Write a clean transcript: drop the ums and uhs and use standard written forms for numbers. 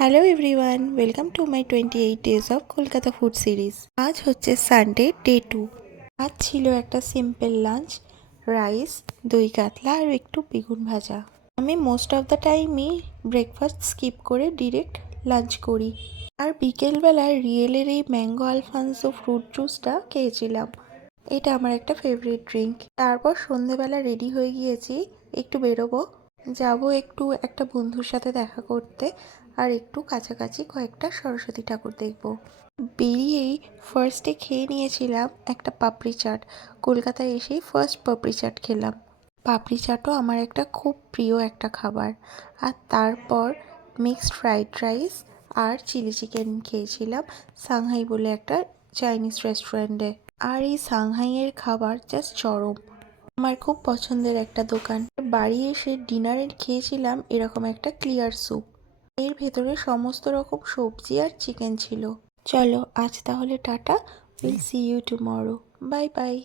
Hello everyone, welcome to my 28 days of Kolkata food series. আজ হচ্ছে Sunday day 2। আজ ছিল একটা সিম্পল লাঞ্চ, রাইস, দই কাতলা আর একটু বেগুন ভাজা। আমি মোস্ট অফ দ্য টাইমই ব্রেকফাস্ট স্কিপ করে ডিরেক্ট লাঞ্চ করি। আর বিকেলবেলায় রিয়েলের এই ম্যাঙ্গো আলফানসো ফ্রুট জুসটা খেয়েছিলাম। এটা আমার একটা ফেভারিট ড্রিঙ্ক। তারপর সন্ধেবেলা রেডি হয়ে গিয়েছি, একটু বেরোবো, যাব একটু একটা বন্ধুর সাথে দেখা করতে আর একটু কাছাকাছি কয়েকটা সরস্বতী ঠাকুর দেখব। বেরিয়েই ফার্স্টে খেয়ে নিয়েছিলাম একটা পাপড়ি চাট। কলকাতায় এসেই ফার্স্ট পাপড়ি চাট খেলাম। পাপড়ি চাটও আমার একটা খুব প্রিয় একটা খাবার। আর তারপর মিক্সড ফ্রাইড রাইস আর চিলি চিকেন খেয়েছিলাম সাংহাই বলে একটা চাইনিজ রেস্টুরেন্টে। আর এই সাংহাইয়ের খাবার জাস্ট চরম, আমার খুব পছন্দের একটা দোকান। বাড়ি এসে ডিনারে খেয়েছিলাম এরকম একটা ক্লিয়ার স্যুপ। এর ভেতরে সমস্ত রকম সবজি আর চিকেন ছিল। চলো আজ তাহলে tata, will see you tomorrow, bye by.